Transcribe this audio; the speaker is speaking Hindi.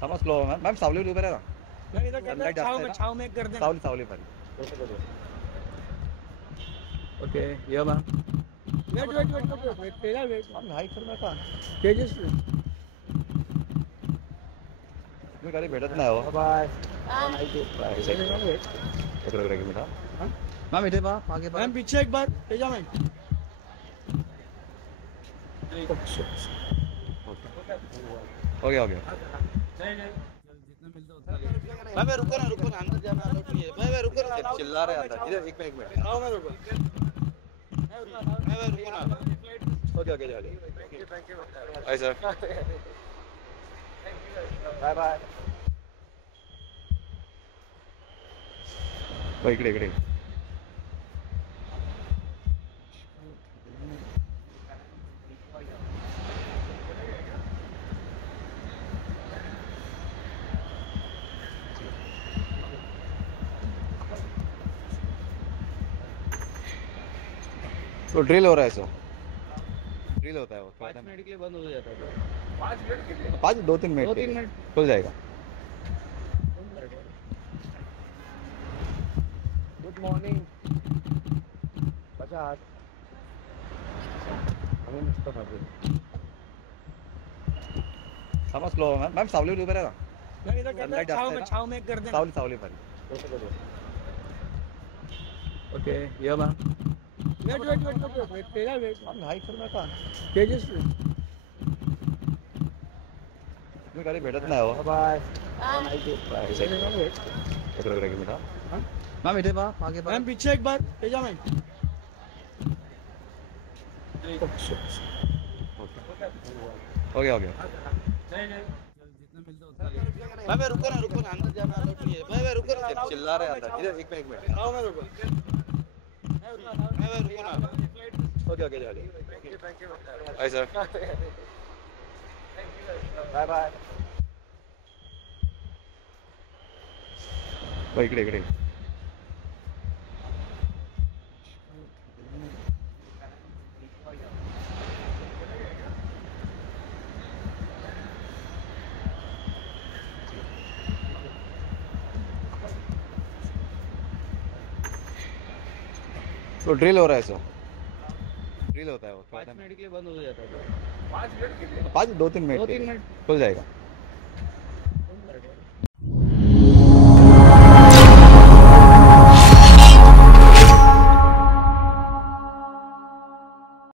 समज लो मॅम सावलीवर उभे राहा मैं इधर करता Sunlight जास्त आहे हूं, का? छाव में कर देना। सावली सावली पाहिजे ओके ये मॅम वेट तेरा वेट मॅम हाय करू नका तेजस्वी तुम्ही कधी भेटत नाही हो बाय मॅम इथे पहा मागे पहा मैम पीछे एक बार तेजा मैम ओके ओके मैं रुको ना अंदर जाना अलाउड नहीं है मैं रुको ना चिल्ला रहे अंदर इधर एक मिनट आओ ना रुको मैं रुको ना ओके ओके चलिए thank you hi sir bye bye इकडे इकडे तो ड्रिल हो रहा है सर ड्रिल होता है वो 5 मिनट के लिए बंद हो जाता है 5 मिनट के लिए 2-3 मिनट 2-3 मिनट खुल जाएगा गुड मॉर्निंग बचा समज लो मॅम सावलीवर उभे राहा मैं इधर करता Sunlight जास्त आहे हूं, का? छाव में कर देना। सावली सावली पाहिजे ओके ये मॅम वेट तेरा वेट मॅम हाय करू नका तेजस्वी तुम्ही कधी भेटत नाही हो बाय मॅम इथे पहा मागे पहा मैम पीछे एक बार तेजा मैम ओके ओके मैं रुको ना अंदर जाना अलाउड नहीं है मैं रुको ना चिल्ला रहे अंदर इधर एक मिनट आओ ना रुको मैं रुको ना ओके ओके चलिए thank you hi sir bye bye इकडे इकडे तो ड्रिल हो रहा है सर ड्रिल होता है वो 5 मिनट के लिए बंद हो जाता है 5 मिनट के लिए 2-3 मिनट खुल जाएगा